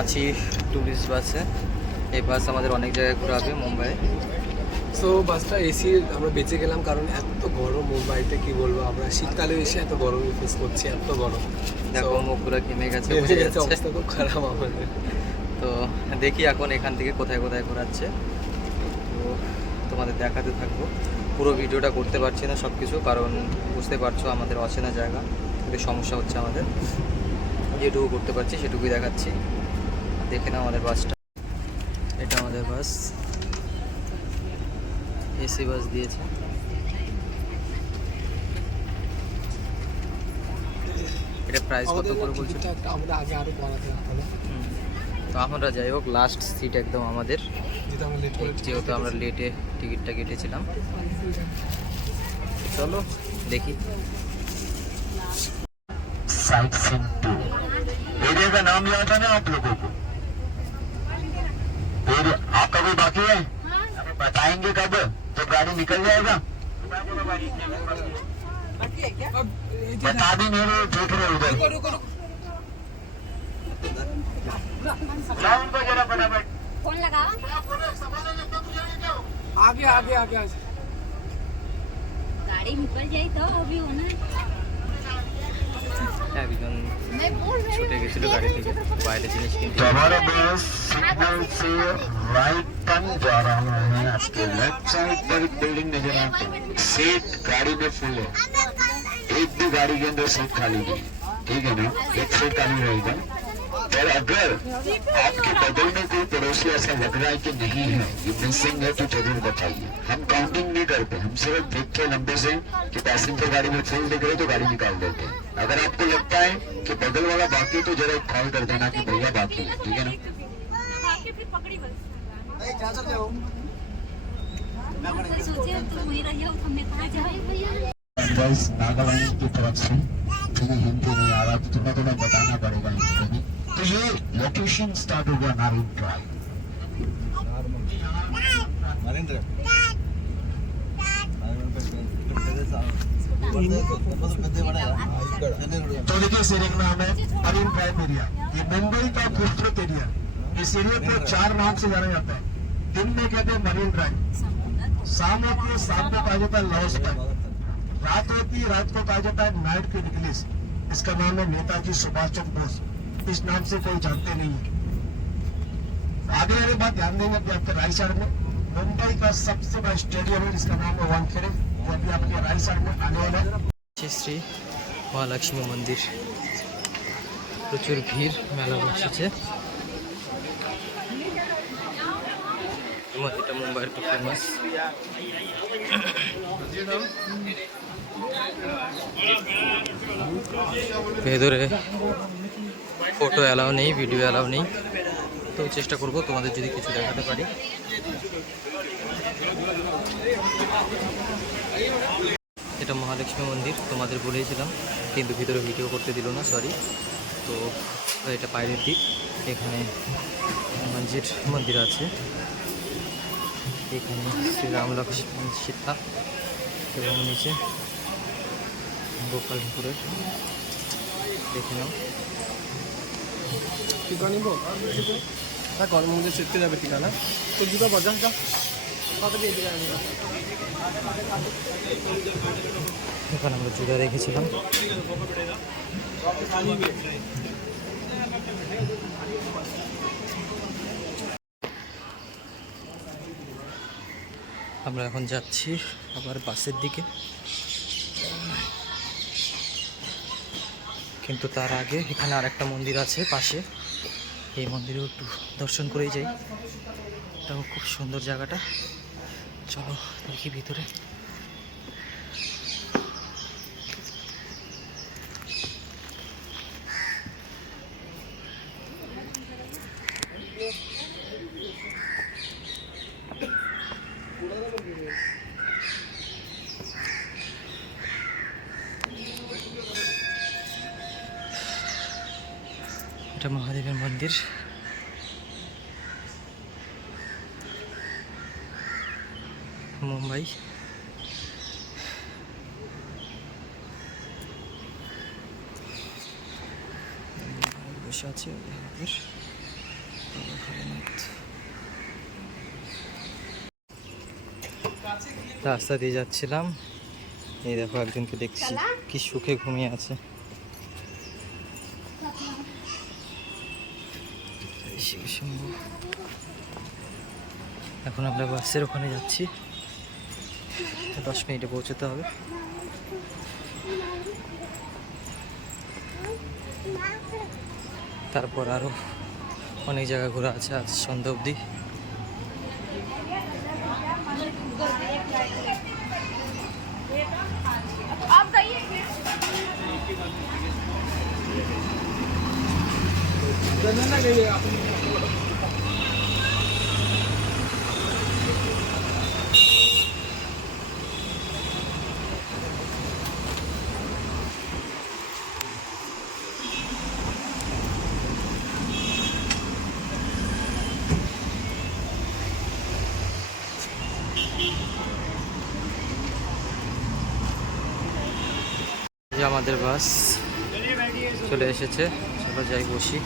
আছি ট্যুরিস্ট বাসে। এই বাস আমাদের অনেক জায়গায় ঘোরাবে মুম্বাই। সো বাসটা এসি আমরা বেঁচে গেলাম, কারণ এত গরম মুম্বাইতে, কি বলবো, আমরা শীতকালে এসে এত গরম ফেস করছি, এত গরম। দেখো মুখ পুরো ঘেমে গেছে, বেঁচে বুঝে গেছে, যাচ্ছে। অবস্থা খুব খারাপ আমাদের। তো দেখি এখন এখান থেকে কোথায় কোথায় ঘোরাচ্ছে, তো তোমাদের দেখাতে থাকবো। পুরো ভিডিওটা করতে পারছি না সব কিছু, কারণ বুঝতে পারছো আমাদের অচেনা জায়গা, একটু সমস্যা হচ্ছে আমাদের। যেটুকু করতে পারছি সেটুকুই দেখাচ্ছি। দেখে নাও আমাদের বাসটা, এটা আমাদের বাস, এসি বাস দিয়েছে। এটা প্রাইস কত করে বলছো? আমাদের আগে আরো বাড়াতে হবে। তো আমরা যাই হোক, লাস্ট সিট একদম আমাদের, যেহেতু আমরা লেটে টিকিটটা কেটেছিলাম। চলো দেখি। साइट सीन 2 एरिया का नाम याद है ना आप लोगों को? एरिया आपका कोई बाकी है? बताएंगे कब तो गाड़ी निकल जाएगा। बता भी नहीं रहे, देख रहे उधर। लाओ उनको जरा फटाफट फोन लगा। आगे आगे आगे गाड़ी निकल जाए तो अभी होना। একজন ছুটে গেছিল গাড়ি থেকে বাইরে জিনিস কিনতে। तो हमारा बस सिग्नल से राइट टर्न जा रहा है। आपके लेफ्ट साइड पर एक बिल्डिंग नजर आती है। सीट गाड़ी में फुल है, एक भी गाड़ी के अंदर सीट खाली नहीं, ठीक है ना? एक सीट खाली रहेगा। और अगर आपके बगल में कोई पड़ोसी ऐसा लग रहा है कि नहीं है, ये मिसिंग है, तो जरूर बताइए। हम काउंटिंग नहीं करते, हम सिर्फ देखते हैं लंबे से कि पैसेंजर गाड़ी में फुल दिख रहे तो गाड़ी निकाल देते हैं। अगर आपको लगता है कि बगल वाला बाकी तो जरा कॉल कर देना कि भैया बाकी है, ठीक है ना? सोचे तुम वहीं रही हो, हमने कहा जाए भैया। बस नागालैंड की तरफ से, ठीक है, हिंदी नहीं आ रहा तो तुम्हें बताना पड़ेगा हिंदी में। तो ये लोकेशन स्टार्ट हो गया नारिन ड्राइव। तो देखिए इस एरिया का नाम है मरीन ड्राइव एरिया। ये मुंबई का खूबसूरत एरिया। इस एरिया को 4 नाम से जाना जाता है। दिन में कहते हैं मरीन ड्राइव, शाम होती है शाम को कहा जाता है लव स्पॉट, रात होती है रात को कहा जाता है नाइट क्रिटिकलिस। इसका नाम है नेताजी सुभाष चंद्र बोस। इस नाम से कोई जानते नहीं है। आगे वाली बात ध्यान देंगे कि आपके राइट साइड में मुंबई का सबसे बड़ा स्टेडियम है जिसका नाम है वानखेड़े, वो अभी आपके राइट साइड में आने वाला है। শ্রী মহালক্ষ্মী মন্দির, প্রচুর ভিড়, মেলা বসেছে। এটা মুম্বাইয়ের খুব ফেমাস। ভেতরে ফটো অ্যালাউ নেই, ভিডিও অ্যালাউ নেই, তো চেষ্টা করব তোমাদের যদি কিছু দেখাতে পারি। এটা মহালক্ষ্মী মন্দির, তোমাদের বলেছিলাম, কিন্তু ভিতরে ভিডিও করতে দিল না, সরি। তো এটা বাইরের দিক, এখানে হনুমানজির মন্দির আছে, এখানে শ্রীরাম লক্ষ্মণ সীতা, এবং নিচে গোপাল ঠাকুরের, দেখে নাও। টিকা নিব, হ্যাঁ গরম মধ্যে শিখতে যাবে টিকা না, তো দুটো বাজার যা কত দিয়ে টিকা নিব। এখানে আমরা জুতা রেখেছিলাম। আমরা এখন যাচ্ছি আবার বাসের দিকে, কিন্তু তার আগে এখানে আরেকটা মন্দির আছে পাশে, এই মন্দিরেও একটু দর্শন করেই যাই। এটাও খুব সুন্দর জায়গাটা, চলো দেখি ভিতরে। এটা মহাদেবের মন্দির, মুম্বাই। বসে আছে আমাদের। রাস্তা দিয়ে যাচ্ছিলাম, এই দেখো একজনকে দেখছি কি সুখে ঘুমিয়ে আছে। শিবশম্ভু। এখন আমরা বাসের ওখানে যাচ্ছি, 10 মিনিটে পৌঁছতে হবে। তারপর আরো অনেক জায়গা ঘোরা আছে আজ সন্ধ্যা অবধি। যে আমাদের বাস চলে এসেছে, চলো যাই বসি।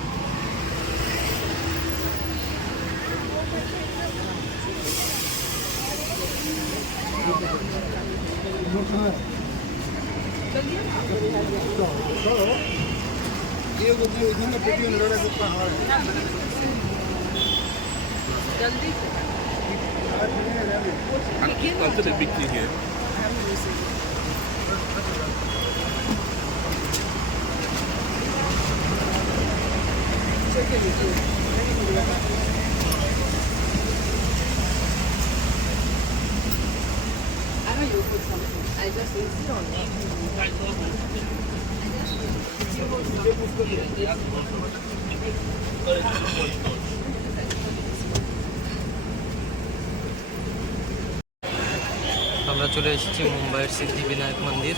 আমরা চলে এসেছি মুম্বাইয়ের সিদ্ধিবিনায়ক মন্দির,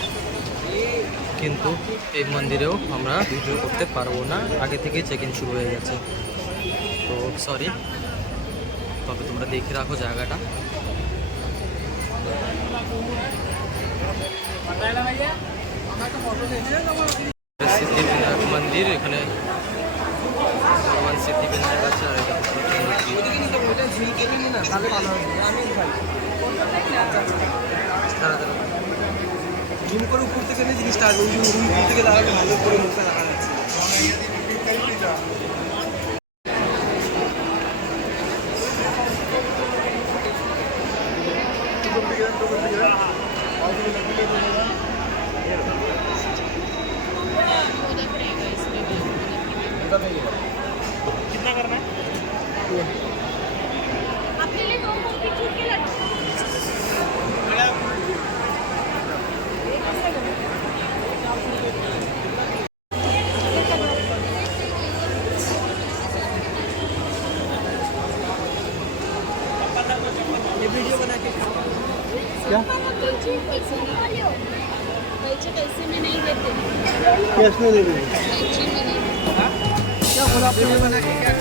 কিন্তু এই মন্দিরেও আমরা ভিডিও করতে পারবো না, আগে থেকে চেক ইন শুরু হয়ে গেছে, তো সরি। তবে তোমরা দেখে রাখো জায়গাটা। সিদ্ধিবিনায়ক মন্দির, এখানে ভগবান সিদ্ধিবিনায়ক আছে। আর জুম করে উপর থেকে জিনিসটা আগে উপর থেকে লাগালে ভালো করে মুখটা লাগা যাচ্ছে। अपने लिए दो कॉपी छूट के लग ये वीडियो बना के क्या पैसे निकालियो, पैसे में नहीं देते, कैश में दे देंगे। पैसे में नहीं क्या बोला आपने बना के क्या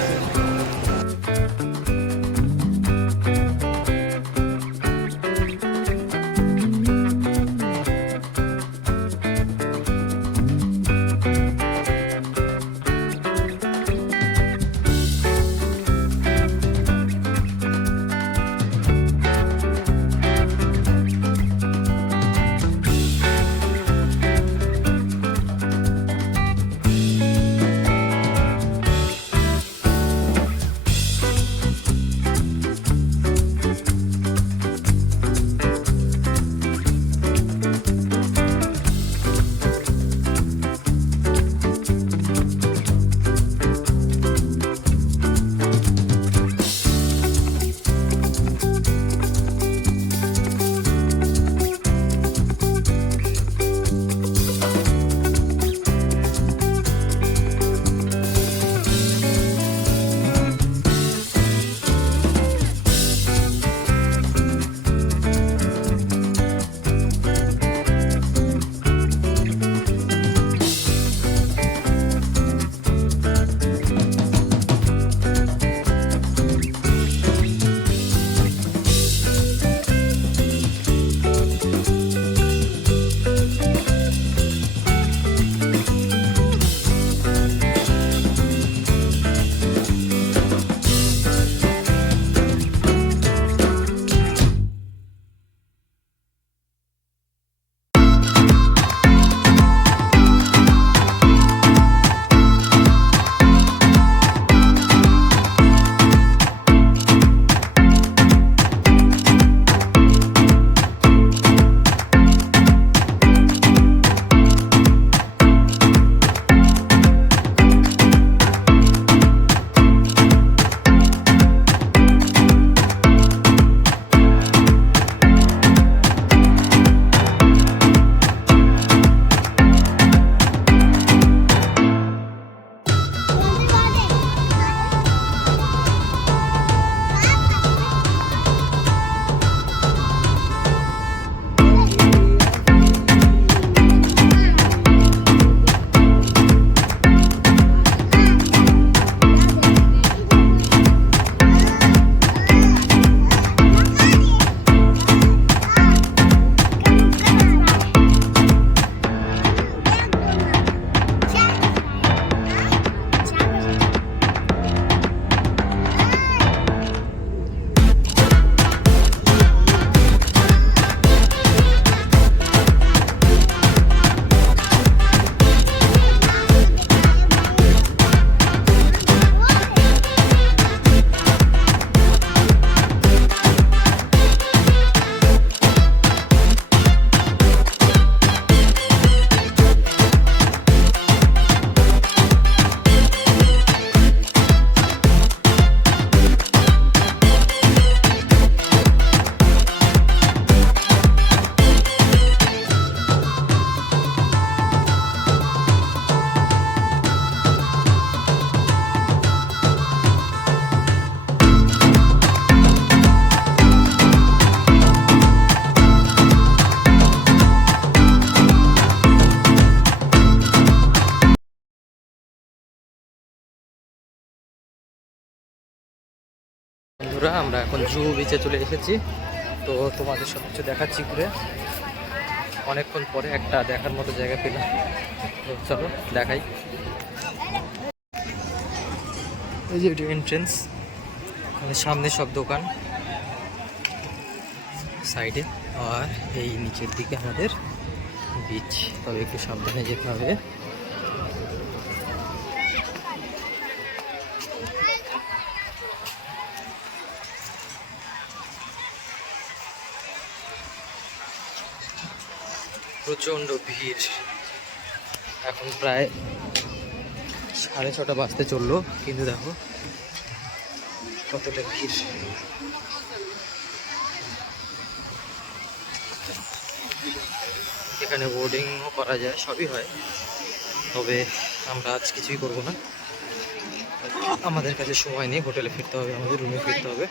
জুহু বিচে চলে এসেছি। তো তোমাদের সব কিছু দেখাচ্ছি ঘুরে। অনেকক্ষণ পরে একটা দেখার মতো জায়গা পেলাম। তো চলো দেখাই। এই যে এটি এন্ট্রেন্স, সামনে সব দোকান সাইডে, আর এই নিচের দিকে আমাদের বিচ। তবে একটু সাবধানে যেতে হবে। প্রচণ্ড ভিড়, এখন প্রায় 6:30 বাজতে চললো, কিন্তু দেখো কতটা ভিড়। এখানে বোর্ডিংও করা যায়, সবই হয়, তবে আমরা আজ কিছুই করব না। আমাদের কাছে সময় নেই, হোটেলে ফিরতে হবে, আমাদের রুমে ফিরতে হবে।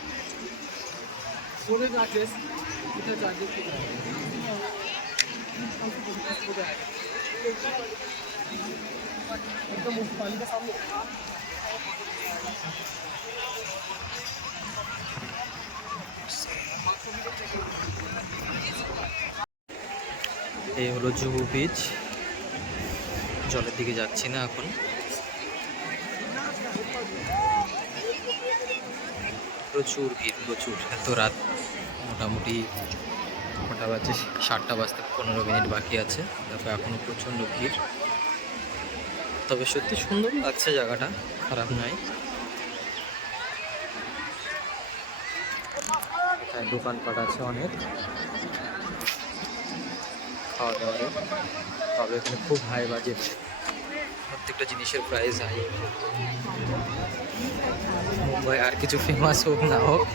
এই হলো জুহু বিচ। জলের দিকে যাচ্ছি না এখন। প্রচুর ভিড়, প্রচুর। এত রাত, মোটামুটি কটা বাজে, 7টা বাজতে 15 মিনিট বাকি আছে। তারপর এখনো প্রচণ্ড ভিড়, তবে সত্যি সুন্দর লাগছে জায়গাটা, খারাপ নয়। এখানে দোকানপাট আছে অনেক, খাওয়া দাওয়া। তবে এখানে খুব হাই বাজেট, প্রত্যেকটা জিনিসের প্রাইস হাই। মুম্বাই আর কিছু ফেমাস হোক না হোক,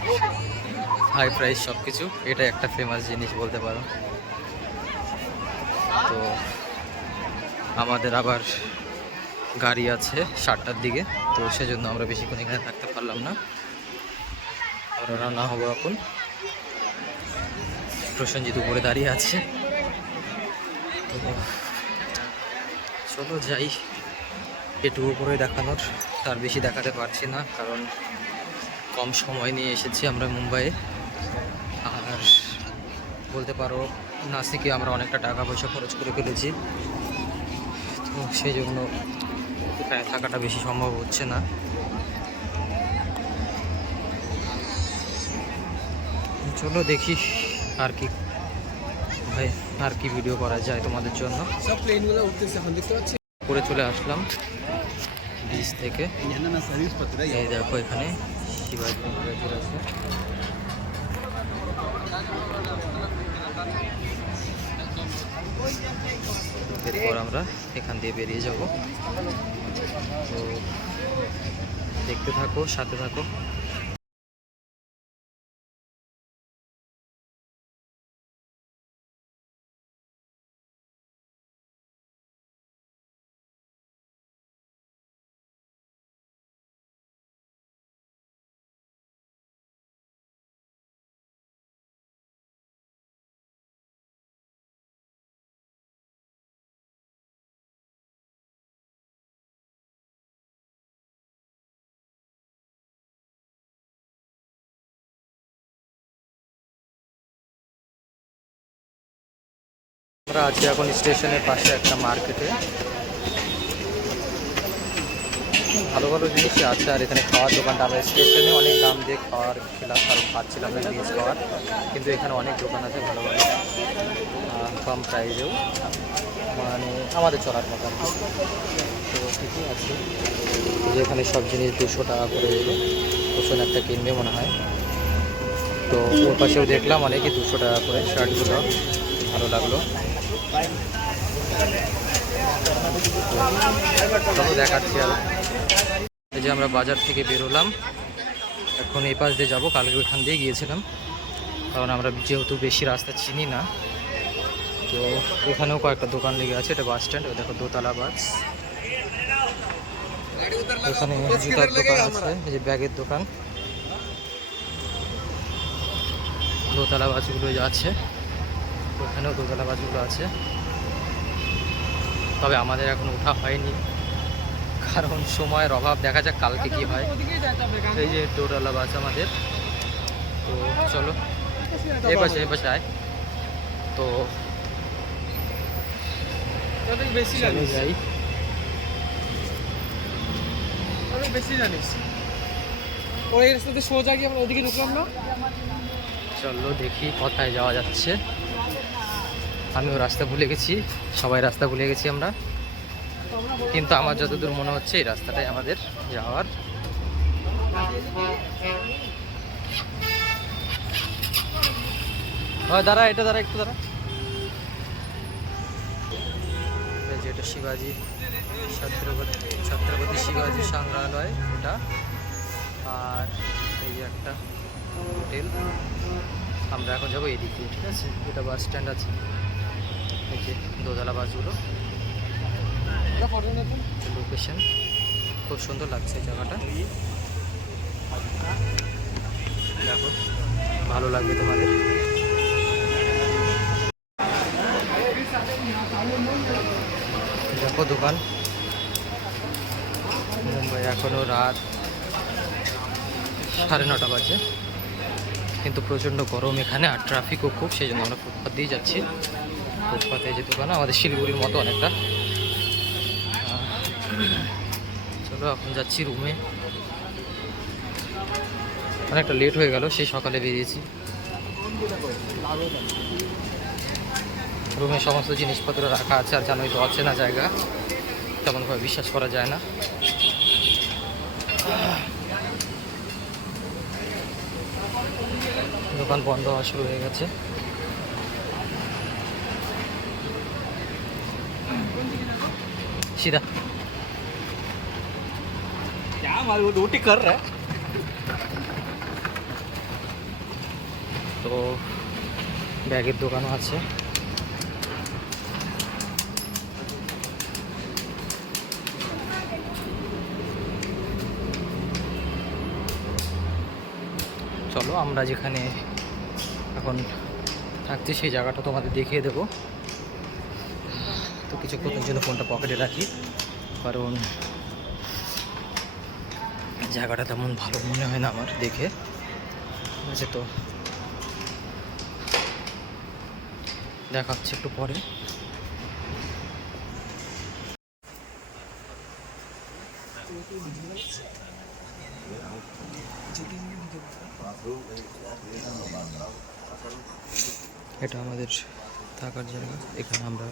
হাই প্রাইস সব কিছু। এটা একটা ফেমাস জিনিস বলতে পারো। তো আমাদের আবার গাড়ি আছে 7টার দিকে, তো সেজন্য আমরা বেশিক্ষণ এখানে থাকতে পারলাম না। আমরা রান্না হবো এখন। প্রসেনজিৎ উপরে দাঁড়িয়ে আছে। তো চলো যাই, এটুকু করে দেখানোর, তার বেশি দেখাতে পারছি না, কারণ কম সময় নিয়ে এসেছি আমরা মুম্বাইয়ে। আর বলতে পারো নাসিকে আমরা অনেকটা টাকা পয়সা খরচ করে ফেলেছি, তো সেই জন্য এখানে থাকাটা বেশি সম্ভব হচ্ছে না। চলো দেখি আর কি ভাই, আর কি ভিডিও করা যায় তোমাদের জন্য। সব প্লেনগুলো উঠতেছে এখন দেখতে পাচ্ছি। করে চলে আসলাম বিচ থেকে। এই দেখো এখানে শিবাজি মহারাজের আছে। এরপর আমরা এখান দিয়ে বেরিয়ে যাব। তো দেখতে থাকো, সাথে থাকো। আমরা আছি এখন স্টেশনের পাশে একটা মার্কেটে। ভালো ভালো জিনিসই আছে, আর এখানে খাওয়ার দোকানটা, আমরা স্টেশনে অনেক দাম দিয়ে খাওয়ার খেলাম, কারণ পাচ্ছিলাম না জিনিস খাওয়ার, কিন্তু এখানে অনেক দোকান আছে ভালো ভালো, কম প্রাইসেও, মানে আমাদের চলার মতো। তো ঠিকই আছে, যেখানে সব জিনিস 200 টাকা করে এলো। ওষুধ একটা কিনবে মনে হয়। তো ওর পাশেও দেখলাম অনেকই 200 টাকা করে শার্টগুলো, ভালো লাগলো। চলো দেখাচ্ছি। আর এই যে আমরা বাজার থেকে বেরোলাম, এখন এই পাশ দিয়ে যাবো। কালকে ওইখান দিয়ে গিয়েছিলাম, কারণ আমরা যেহেতু বেশি রাস্তা চিনি না। তো এখানেও কয়েকটা দোকান লেগে আছে। এটা বাস স্ট্যান্ড, দেখো দোতলা বাস। এখানে জুতার দোকান আছে, এই যে ব্যাগের দোকান। দোতলা বাসগুলো আছে, ওখানেও দোতলা বাসগুলো আছে, তবে আমাদের এখন ওঠা হয়নি, কারণ সময়ের অভাব। দেখা যাক কালকে কি হয়। এই যে দোতলা বাস আমাদের, তো চলো এই পাশে আয়। তো বেশি চলো জানিস, যাই। বেশি জানিস। ওই রাস্তাতে সোজা গিয়ে আমরা ওইদিকে ঢুকলাম না। চলো দেখি কোথায় যাওয়া যাচ্ছে। আমিও রাস্তা ভুলে গেছি, সবাই রাস্তা ভুলে গেছি আমরা, কিন্তু আমার যতদূর মনে হচ্ছে এই রাস্তাটাই আমাদের যাওয়ার। দাঁড়া, এটা দাঁড়া, একটু দাঁড়া। এই যে এটা শিবাজি, ছত্রপতি শিবাজি সংগ্রহালয় এটা। আর এই যে একটা হোটেল। আমরা এখন যাবো এদিকে, ঠিক আছে? এটা বাস স্ট্যান্ড আছে, এই যে দোতলা বাসগুলো। লোকেশন খুব সুন্দর লাগছে এই জায়গাটা, দেখো ভালো লাগবে তোমাদের। দেখো দোকান। মুম্বাই এখনো রাত 9:30 বাজে, কিন্তু প্রচণ্ড গরম এখানে, আর ট্রাফিকও খুব, সেই জন্য আমরা ফুটপাথ দিয়ে যাচ্ছি। ফুটপাথে যে দোকান আমাদের শিলিগুড়ির মতো অনেকটা। চলো এখন যাচ্ছি রুমে, অনেকটা লেট হয়ে গেল, সেই সকালে বেরিয়েছি। রুমে সমস্ত জিনিসপত্র রাখা আছে, আর জানোই তো অচেনা জায়গা, তেমনভাবে বিশ্বাস করা যায় না। দোকান বন্ধ হওয়া শুরু হয়ে গেছে। सीधा क्या हमारे वो रोटी कर रहा है। তো ব্যাগের দোকানও আছে। চলো আমরা যেখানে এখন থাকছি সেই জায়গাটা তোমাদের দেখিয়ে দেবো। তো কিছুক্ষণের জন্য ফোনটা পকেটে রাখি, কারণ জায়গাটা তেমন ভালো মনে হয় না আমার দেখে, ঠিক আছে? তো দেখা হচ্ছে একটু পরে। এটা আমাদের থাকার জায়গা, এখানে আমরা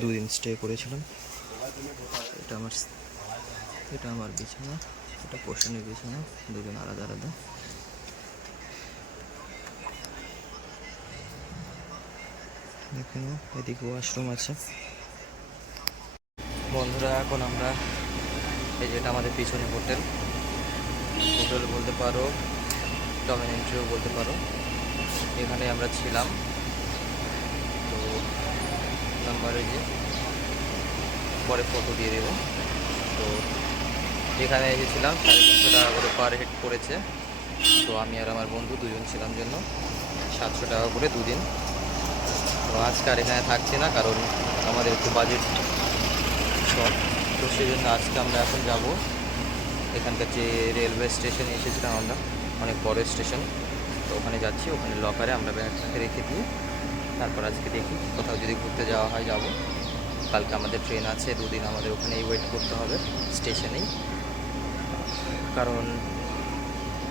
2 দিন স্টে করেছিলাম। এটা আমার বিছানা, এটা পোষণের বিছানা, দুজন আলাদা আলাদা। এখানে এদিকে ওয়াশরুম আছে। বন্ধুরা এখন আমরা এই যেটা আমাদের পিছনে হোটেল বলতে পারো, ডমিনেন্টরিও বলতে পারো, এখানে আমরা ছিলাম। তো নাম্বারে যে পরে ফটো দিয়ে দেবো। তো এখানে এসেছিলাম, 350 টাকা করে পার হেড পড়েছে। তো আমি আর আমার বন্ধু দুজন ছিলাম জন্য 700 টাকা করে 2 দিন। তো আজকে আর এখানে থাকছি না, কারণ আমাদের একটু বাজেট শর্ট। তো সেই জন্য আজকে আমরা এখন যাব এখানকার যে রেলওয়ে স্টেশনে এসেছিলাম আমরা, অনেক বড় স্টেশন। তো ওখানে যাচ্ছি, ওখানে লকারে আমরা ব্যাগটাকে রেখে দিই। তারপর আজকে দেখি কোথাও যদি ঘুরতে যাওয়া হয় যাব। কালকে আমাদের ট্রেন আছে, 2 দিন আমাদের ওখানেই ওয়েট করতে হবে স্টেশনেই, কারণ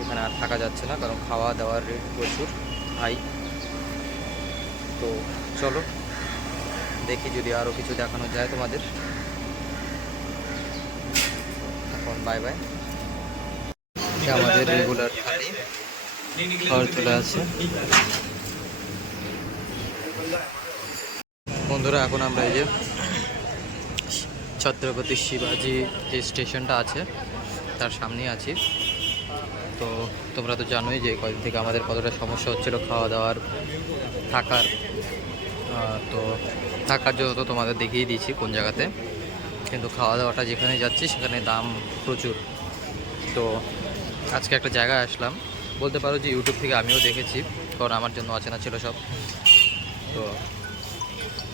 এখানে আর থাকা যাচ্ছে না, কারণ খাওয়া দাওয়ার রেট প্রচুর হাই। তো চলো দেখি যদি আরও কিছু দেখানো যায় তোমাদের। এখন বাই বাই। আমাদের রেগুলার থালি খাওয়ার চলে আছে। বন্ধুরা এখন আমরা এই যে ছত্রপতি শিবাজি যে স্টেশনটা আছে তার সামনেই আছি। তো তোমরা তো জানোই যে কয়েকদিন থেকে আমাদের কতটা সমস্যা হচ্ছিল খাওয়া দাওয়ার, থাকার। তো থাকার জন্য তো তোমাদের দেখিয়ে দিয়েছি কোন জায়গাতে, কিন্তু খাওয়া দাওয়াটা যেখানে যাচ্ছি সেখানে দাম প্রচুর। তো আজকে একটা জায়গায় আসলাম, বলতে পারো যে ইউটিউব থেকে আমিও দেখেছি, কারণ আমার জন্য অচেনা ছিল সব। তো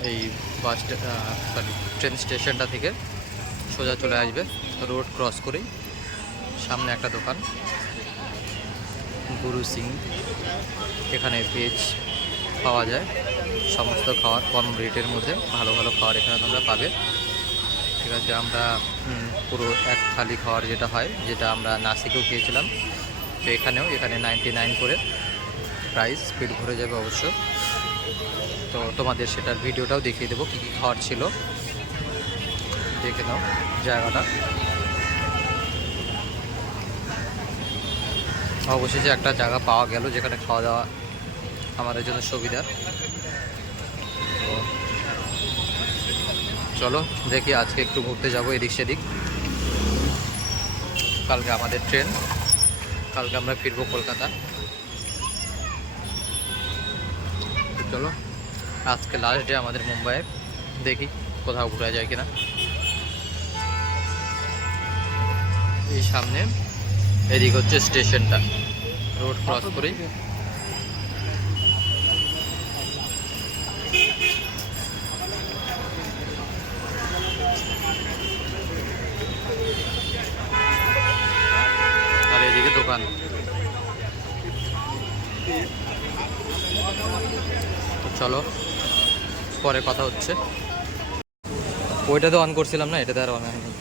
এই ট্রেন স্টেশনটা থেকে সোজা চলে আসবে, রোড ক্রস করেই সামনে একটা দোকান, গুরু সিং। এখানে ভেজ পাওয়া যায়, সমস্ত খাবার কম রেটের মধ্যে ভালো ভালো খাবার এখানে তোমরা পাবে। ঠিক আছে, আমরা পুরো এক থালি খাওয়ার যেটা হয়, যেটা আমরা নাসিকেও খেয়েছিলাম, তো এখানে 99 করে প্রাইস, পেট ভরে যাবে অবশ্য। তো তোমাদের সেটার ভিডিওটাও দেখিয়ে দেবো কী কী খাওয়ার ছিল, দেখে নাও জায়গাটা। অবশেষে একটা জায়গা পাওয়া গেল যেখানে খাওয়া দাওয়া আমাদের জন্য সুবিধা। তো চলো দেখি, আজকে একটু ঘুরতে যাবো এদিক সেদিক। কালকে আমাদের ট্রেন, কালকে আমরা ফিরবো কলকাতা। তো চলো, আজকে লাস্ট ডে আমাদের মুম্বাইয়ের, দেখি কোথাও ঘোরা যায় কিনা। এই সামনে এদিক হচ্ছে স্টেশনটা, রোড ক্রস করেই আর এদিকে দোকান। তো চলো পরে কথা হচ্ছে। ওইটা তো অন করছিলাম না, এটাতে আর অন হয়নি।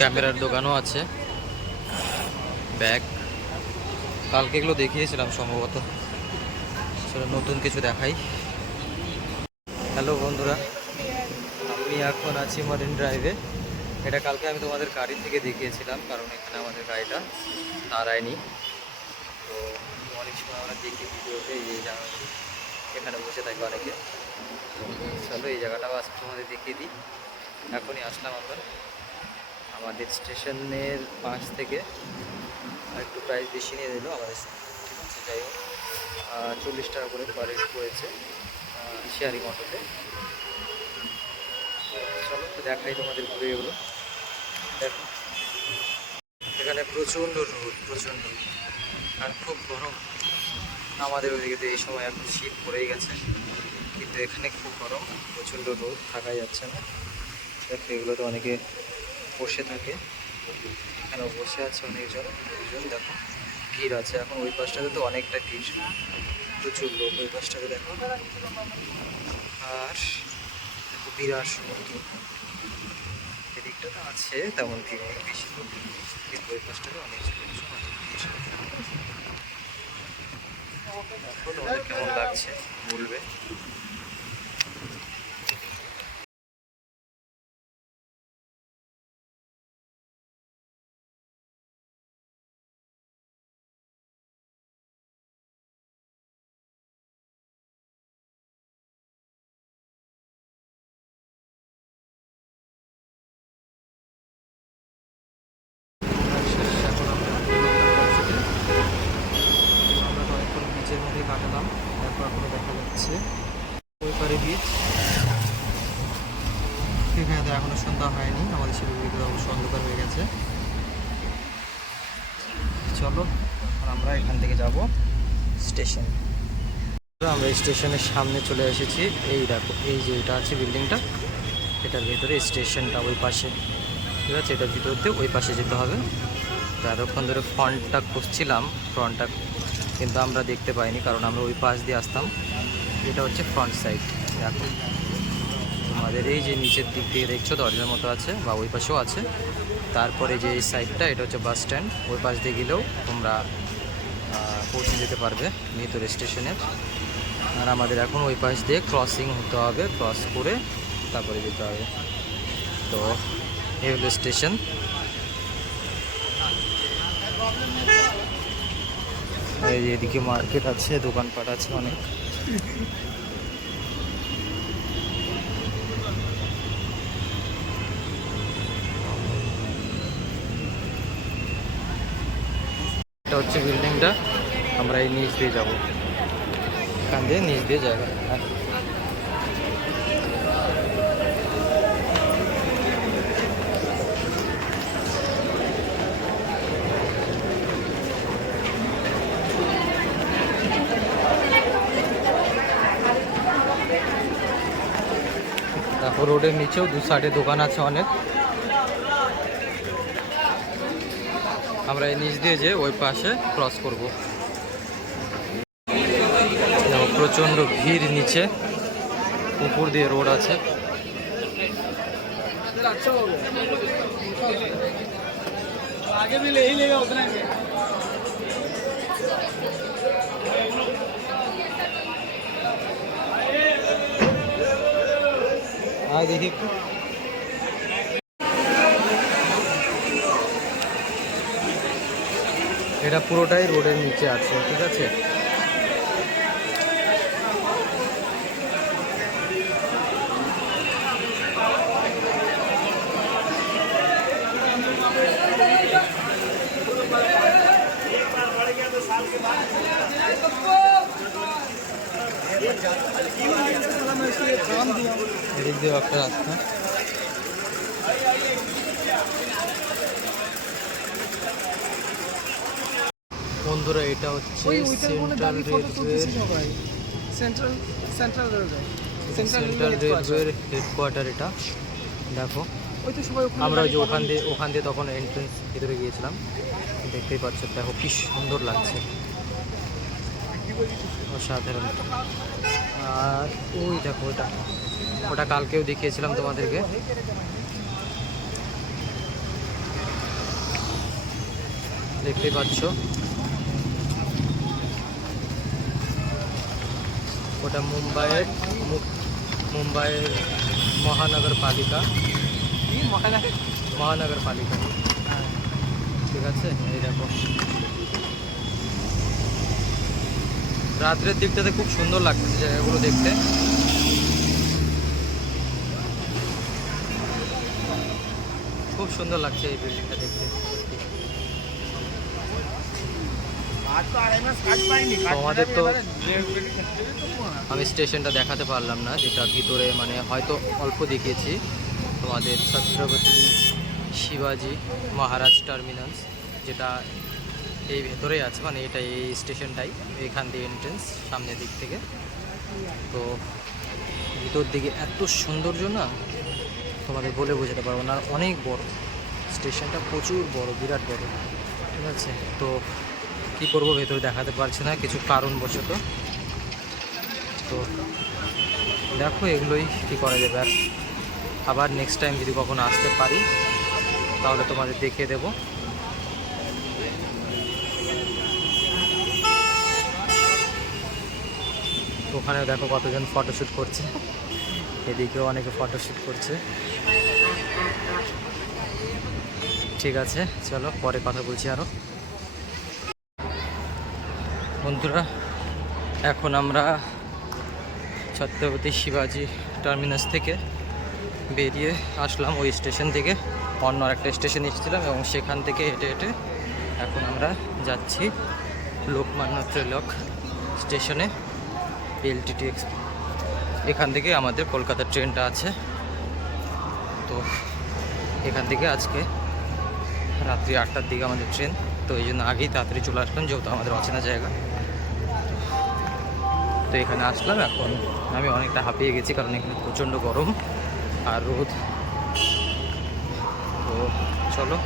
ক্যামেরার দোকানও আছে, ব্যাগ। কালকে এগুলো দেখিয়েছিলাম সম্ভবত, সেটা নতুন কিছু দেখাই। হ্যালো বন্ধুরা, আমি এখন আছি মারিন ড্রাইভে। এটা কালকে আমি তোমাদের গাড়ি থেকে দেখিয়েছিলাম, কারণ এখানে আমাদের গাড়িটা দাঁড়ায়নি। তো অনেক সময় আমরা দেখি ভিডিওতে এই জায়গা, এখানে বসে থাকি অনেকে। চলো এই জায়গাটাও আজকে তোমাদের দেখিয়ে দিই। এখনই আসলাম আমরা আমাদের স্টেশনের পাশ থেকে, একটু প্রাইস বেশি নিয়ে দিল আমাদের, ঠিক আছে। যাই হোক, 40 টাকা করে পার হেড পড়েছে শেয়ারিং অটোতে। চলো তো দেখাই তোমাদের ঘুরে এগুলো। দেখো এখানে প্রচণ্ড রোদ, প্রচণ্ড, আর খুব গরম। আমাদের ওইদিকে তো এই সময় এখন শীত পড়েই গেছে, কিন্তু এখানে খুব গরম, প্রচণ্ড রোদ, থাকা যাচ্ছে না। দেখো এগুলোতে অনেকে বসে থাকে, এখানে বসে আছে অনেকজন। দেখো ভিড় আছে এখন, ওই পাশটাতে তো অনেকটা ভিড়, প্রচুর লোক ওই পাশটাতে দেখো। আর বিরাট সমুদ্র, এদিকটা তো আছে তেমন ভিড় নেই, বেশি লোক, কিন্তু ওই পাশটাতে অনেক ভিড়। দেখো তোমাদের কেমন লাগছে বলবে। বিচের মধ্যে কাটালাম, দেখো এখনো দেখা যাচ্ছে ওই পারে বিচ। এখানে তো এখনো সন্ধ্যা হয়নি, আমাদের শিলিগুড়িতে অবশ্য অন্ধকার হয়ে গেছে। চলো আমরা এখান থেকে যাব স্টেশন। আমরা স্টেশনের সামনে চলে এসেছি। এই দেখো, এই যে এটা আছে বিল্ডিংটা, এটার ভিতরে স্টেশনটা ওই পাশে, ঠিক আছে। এটার ভিতর দিয়ে ওই পাশে যেতে হবে। তো এতক্ষণ ধরে ফ্রন্টটা খুঁজছিলাম, ফ্রন্টটা কিন্তু আমরা দেখতে পাইনি, কারণ আমরা ওই পাশ দিয়ে আসতাম। এটা হচ্ছে ফ্রন্ট সাইড। দেখো তোমাদের এই যে নিচের দিক দিয়ে দেখছো দরজার মতো আছে, বা ওই পাশেও আছে। তারপরে যে এই সাইডটা, এটা হচ্ছে বাস স্ট্যান্ড, ওই পাশ দিয়ে গেলেও তোমরা পৌঁছে যেতে পারবে ভিতরে স্টেশনের। আর আমাদের এখন ওই পাশ দিয়ে ক্রসিং হতে হবে, ক্রস করে তারপরে যেতে হবে। তো এই হলো স্টেশন। এই যে এদিকে মার্কেট আছে, দোকানপাট আছে অনেক। এটা হচ্ছে বিল্ডিংটা, আমরা এই নিচ দিয়ে যাবো, এখান দিয়ে নিচ দিয়ে জায়গা। রোডের নিচেও দু সাইডে দোকান আছে অনেক। আমরা এই নিচ দিয়ে যে ওই পাশে ক্রস করব। প্রচণ্ড ভিড় নিচে, উপর দিয়ে রোড আছে। आगे भी ले ही लेगा उतना ही। দেখি একটু। এটা পুরোটাই রোডের নিচে আছে, ঠিক আছে। এদিক দিয়েও একটা রাস্তা। বন্ধুরা এটা হচ্ছে সেন্ট্রাল রেলওয়ের হেডকোয়ার্টার। এটা দেখো, আমরা ওই যে ওখান দিয়ে তখন এন্ট্রেন্স ভিতরে গিয়েছিলাম, দেখতেই পাচ্ছ। দেখো কি সুন্দর লাগছে, অসাধারণ। আর ওই দেখো, ওটা কালকেও দেখিয়েছিলাম তোমাদেরকে। দেখতেই পাচ্ছ, ওটা মুম্বাইয়ের মহানগরপালিকা। ঠিক আছে। এই দেখো, রাত্রের দিকটাতে খুব সুন্দর লাগছে জায়গাগুলো দেখতে। খুব সুন্দর লাগছে এই বিল্ডিংটা দেখতে। আমাদের তো আমি স্টেশনটা দেখাতে পারলাম না, যেটা ভিতরে মানে হয়তো অল্প দেখিয়েছি তোমাদের। ছত্রপতি শিবাজি মহারাজ টার্মিনাস, যেটা এই ভেতরেই আছে, মানে এটা এই স্টেশনটাই, এখান দিয়ে এন্ট্রেন্স সামনের দিক থেকে। তো ভিতর দিকে এত সৌন্দর্য না, তোমাদের বলে বোঝাতে পারবো না। অনেক বড় স্টেশনটা, প্রচুর বড়, বিরাট বড়, ঠিক আছে। তো কী করবো, ভেতরে দেখাতে পারছি না কিছু কারণবশত। তো দেখো, এগুলোই কী করা যাবে। আর আবার নেক্সট টাইম যদি কখনো আসতে পারি তাহলে তোমাদের দেখিয়ে দেবো। ওখানে দেখো কতজন ফটোশ্যুট করছে, এদিকেও অনেকে ফটোশ্যুট করছে। ঠিক আছে, চলো পরে কথা বলছি আরও। বন্ধুরা, এখন আমরা ছত্রপতি শিবাজি টার্মিনাস থেকে বেরিয়ে আসলাম ওই স্টেশন থেকে। অন্য আরেকটা স্টেশনে এসেছিলাম এবং সেখান থেকে হেঁটে হেঁটে এখন আমরা যাচ্ছি লোকমান্য তিলক স্টেশনে, এলটিটি এক্সপ্রেস। এখান থেকে আমাদের কলকাতার ট্রেনটা আছে। তো এখান থেকে আজকে রাত্রি 8টার দিকে আমাদের ট্রেন। তো এই জন্য আগেই তাড়াতাড়ি চলে আসলাম, যেহেতু আমাদের অচেনা জায়গা। তো এখানে আসলাম। এখন আমি অনেকটা হাঁপিয়ে গেছি, কারণ এখানে প্রচণ্ড গরম আর রোদ। তো চলো,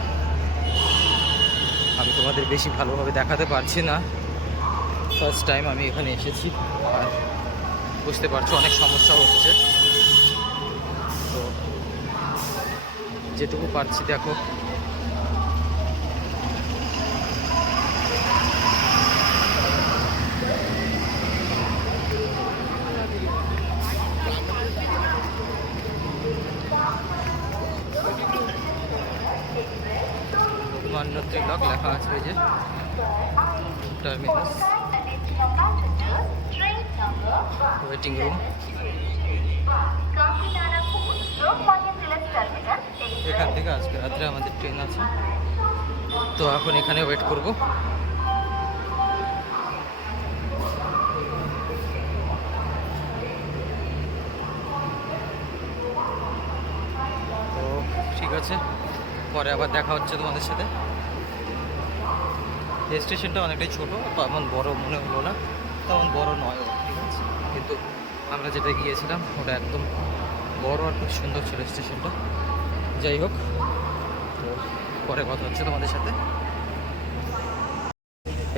আমি তোমাদের বেশি ভালোভাবে দেখাতে পারছি না, ফার্স্ট টাইম আমি এখানে এসেছি। আর বুঝতে পারছো অনেক সমস্যা হচ্ছে। তো যেটুকু পারছি দেখো। লোকমান্য তিলক লেখা আছে ওই যে টার্মিনাস, ওয়েটিং রুম। এখান থেকে আজকে রাত্রে আমাদের ট্রেন আছে। তো এখন এখানে ওয়েট করব। তো ঠিক আছে, পরে আবার দেখা হচ্ছে তোমাদের সাথে। এই স্টেশনটা অনেকটাই ছোটো, তেমন বড় মনে হলো না, তেমন বড় নয়, ঠিক আছে। কিন্তু আমরা যেটা গিয়েছিলাম ওটা একদম বড় আর খুব সুন্দর ছিল স্টেশনটা। যাই হোক, তো পরে কথা হচ্ছে তোমাদের সাথে।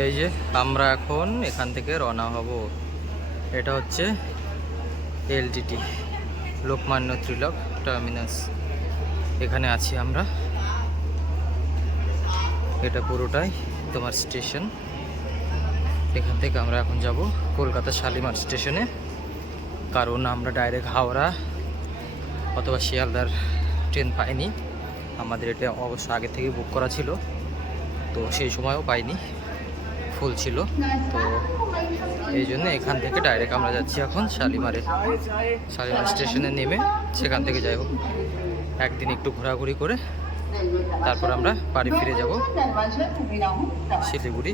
এই যে আমরা এখন এখান থেকে রওনা হব। এটা হচ্ছে এলটিটি, লোকমান্য তিলক টার্মিনাস। এখানে আছি আমরা। এটা পুরোটাই তোমার স্টেশন। এখান থেকে আমরা এখন যাব কলকাতা শালিমার স্টেশনে, কারণ আমরা ডাইরেক্ট হাওড়া অথবা শিয়ালদার ট্রেন পাইনি। আমাদের এটা অবশ্য আগে থেকে বুক করা ছিল, তো সেই সময়ও পাইনি, ফুল ছিল। তো এই জন্য এখান থেকে ডাইরেক্ট আমরা যাচ্ছি এখন শালিমার স্টেশনে নেমে সেখান থেকে যাই হোক একদিন একটু ঘোরাঘুরি করে তারপর আমরা বাড়ি ফিরে যাব শিলিগুড়ি।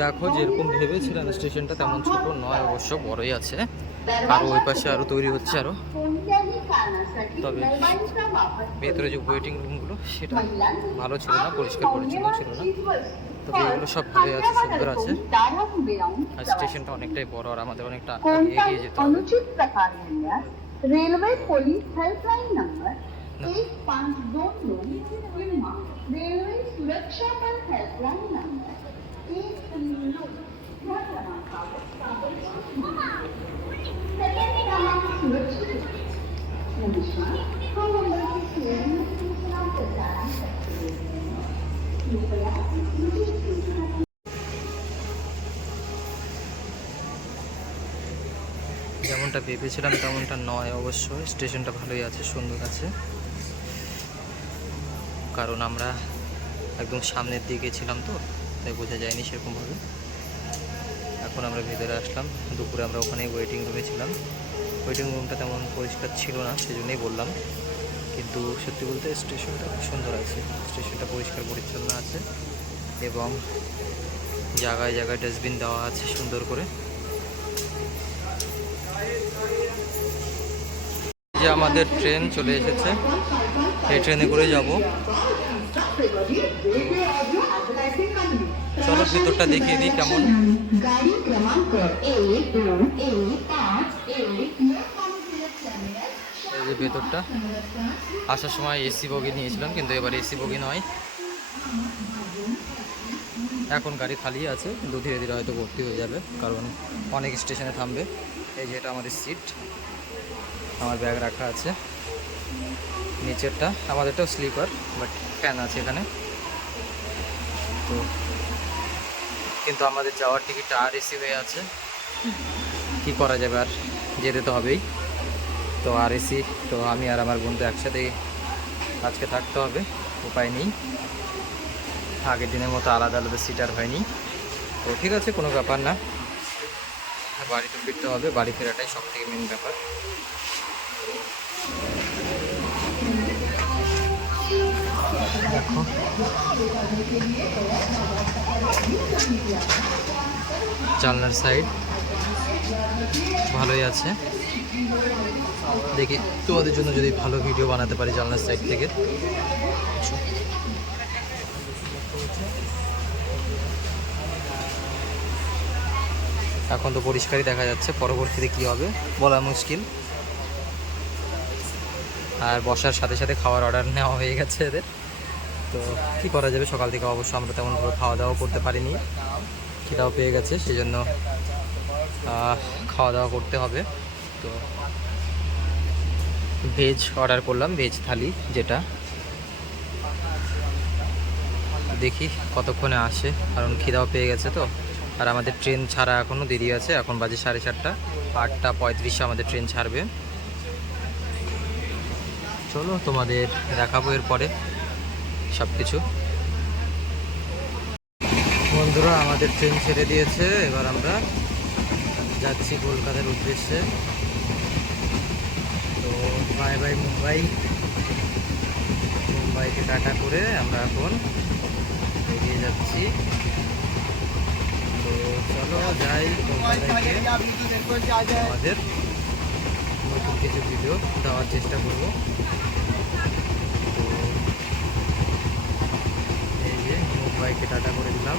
দেখো যেরকম ভেবেছিলাম স্টেশনটা তেমন ছোট নয়, অবশ্য বড়ই আছে। আরও ওই পাশে আরও তৈরি হচ্ছে আরও। তবে ভেতরে যে ওয়েটিং রুমগুলো সেটা ভালো ছিল না, পরিষ্কার পরিচ্ছন্ন ছিল না। তবে এগুলো সব ভালোই আছে, সুন্দর আছে। আর স্টেশনটা অনেকটাই বড়, আর আমাদের অনেকটা এগিয়ে যেতে হবে। रेलवे पुलिस हेल्पलाइन नंबर 1522 किंवा रेल्वे सुरक्षा बल हेल्पलाइन नंबर 130 या क्रमांकावर सेकंड क्रमांक सुरक्षित नमस्कार हम मुंबई से सूचना प्रसारण करते हैं कृपया मुझे सूचना যেমনটা ভেবেছিলাম তেমনটা নয় অবশ্য। স্টেশনটা ভালোই আছে, সুন্দর আছে, কারণ আমরা একদম সামনের দিকে ছিলাম তো তাই বোঝা যায়নি সেরকমভাবে। এখন আমরা ভেতরে আসলাম। দুপুরে আমরা ওখানে ওয়েটিং রুমে ছিলাম। ওয়েটিং রুমটা তেমন পরিষ্কার ছিল না, সেজন্যই বললাম। কিন্তু সত্যি বলতে স্টেশনটা খুব সুন্দর আছে, স্টেশনটা পরিষ্কার পরিচ্ছন্ন আছে এবং জায়গায় জায়গায় ডাস্টবিন দেওয়া আছে সুন্দর করে। যে আমাদের ট্রেন চলে এসেছে, এই ট্রেনে করে যাব। চলো ভিতরটা দেখিয়ে দিই কেমন। गाड़ी क्रमांक 1215 এই যে ভেতরটা। আসার সময় এসি বগি নিয়েছিলাম, কিন্তু এবার এসি বগি নয়। এখন গাড়ি খালি আছে, কিন্তু ধীরে ধীরে হয়তো ভর্তি হয়ে যাবে, কারণ অনেক স্টেশনে থামবে। এই যে এটা আমাদের সিট, আমার ব্যাগ রাখা আছে। নিচেরটা আমাদেরটাও স্লিপার, বাট ফ্যান আছে এখানে। তো কিন্তু আমাদের যাওয়ার টিকিটটা আর এসি হয়ে আছে, কি করা যাবে, আর যেতে তো হবেই। তো আর এসি, তো আমি আর আমার বন্ধু একসাথেই আজকে থাকতে হবে, উপায় নেই। আগের দিনের মতো আলাদা আলাদা সিট আর হয়নি। তো ঠিক আছে, কোনো ব্যাপার না, বাড়িতে ফিরতে হবে। বাড়ি ফেরাটাই সব থেকে মেন ব্যাপার। দেখো জানলার সাইড ভালোই আছে। দেখি তোমাদের জন্য যদি ভালো ভিডিও বানাতে পারি জানলার সাইড থেকে। এখন তো পরিষ্কারই দেখা যাচ্ছে, পরবর্তীতে কি হবে বলা মুশকিল। আর বসার সাথে সাথে খাওয়ার অর্ডার নেওয়া হয়ে গেছে এদের। তো কি করা যাবে, সকাল থেকে অবশ্য আমরা তেমনভাবে খাওয়া দাওয়া করতে পারিনি, খিদাও পেয়ে গেছে, সেই জন্য খাওয়া দাওয়া করতে হবে। তো ভেজ অর্ডার করলাম, ভেজ থালি যেটা। দেখি কতক্ষণে আসে, কারণ খিদাও পেয়ে গেছে তো। আর আমাদের ট্রেন ছাড়া এখনও দেরি আছে, এখন বাজে 4:30, 8:35 আমাদের ট্রেন ছাড়বে। চলো তোমাদের দেখাবো এরপরে সব কিছু। বন্ধুরা আমাদের ট্রেন ছেড়ে দিয়েছে, এবার আমরা যাচ্ছি কলকাতার উদ্দেশ্যে। তো বাই বাই মুম্বাই। মুম্বাইকে টাটা করে আমরা এখন এগিয়ে যাচ্ছি। তো চলো যাই কলকাতায়, আমাদের নতুন কিছু ভিডিও দেওয়ার চেষ্টা করব। তো এই যে মুম্বাইকে টাটা করে দিলাম।